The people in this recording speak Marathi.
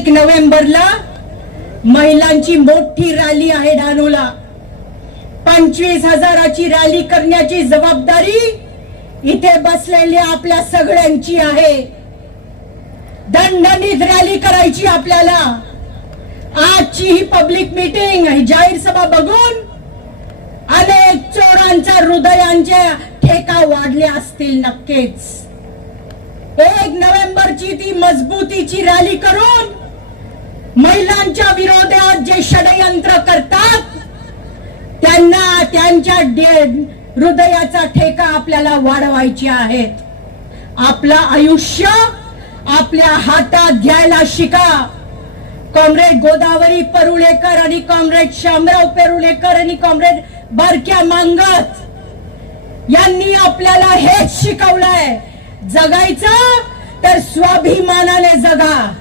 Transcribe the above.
एक नोव्हेंबरला महिलांची मोठी रॅली आहे डहाणूला पंचवीस हजाराची रॅली करण्याची जबाबदारी इथे बसलेल्या आपल्या सगळ्यांची आहे. दणदणीत रॅली करायची आपल्याला. आजची ही पब्लिक मीटिंग ही जाहीर सभा बघून अनेक चोरांच्या हृदयांच्या ठेका वाढले असतील नक्कीच. एक नोव्हेंबरची ती मजबूतीची रॅली करून त्यांना त्यांच्या डे- हृदयाचा ठेका आपल्याला वाढवायचे आहेत आपलं आयुष्य आपल्या हातात घ्यायला शिका. कॉम्रेड गोदावरी परुळेकर आणि कॉम्रेड शामराव पेरुळेकर आणि कॉम्रेड बारक्या मांगत यांनी आपल्याला हेच शिकवलंय. जगायचं तर स्वाभिमानाने जगा.